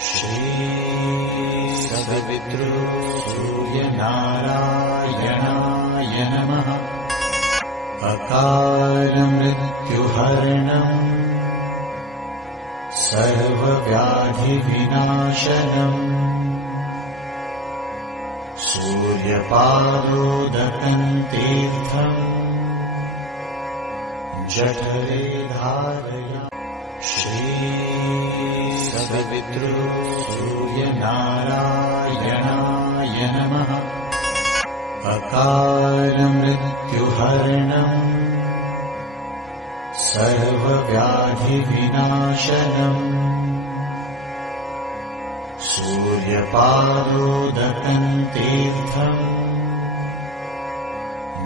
श्री सद्गुरुसूर्यनारायणाय नमः। अकालमृत्युहरणम् सर्वव्याधिविनाशनम् सूर्यपादोदकम् तीर्थम् जठरे धारयामि। श्री सद्गुरुसूर्यनारायणाय नमः। अकालमृत्युहरणम् सर्वव्याधिविनाशनम् सूर्यपादोदकम् तीर्थम्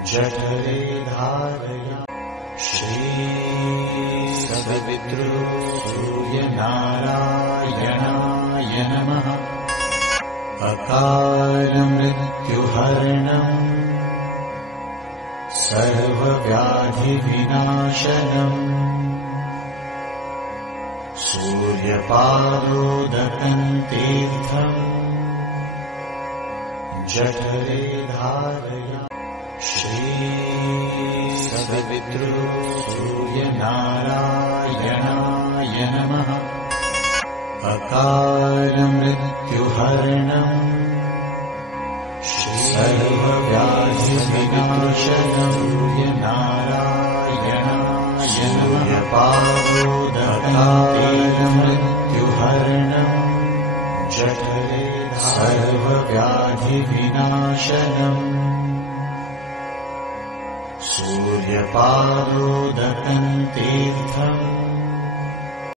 जठरे धारयामि। श्री सद्गुरुसूर्यनारायणाय नमः। अकालमृत्युहरणम् सर्वव्याधिविनाशनम् सूर्यपादोदकम् तीर्थम् जठरे धारयामि। श्री सद्गुरुसूर्यनारायणाय नमः। अकालमृत्युहरणम् सर्वव्याधिविनाशनम् सूर्यनारायणाय नमः। जठरे सर्वव्याधिविनाशनम् सूर्यपादोदकम् तीर्थम्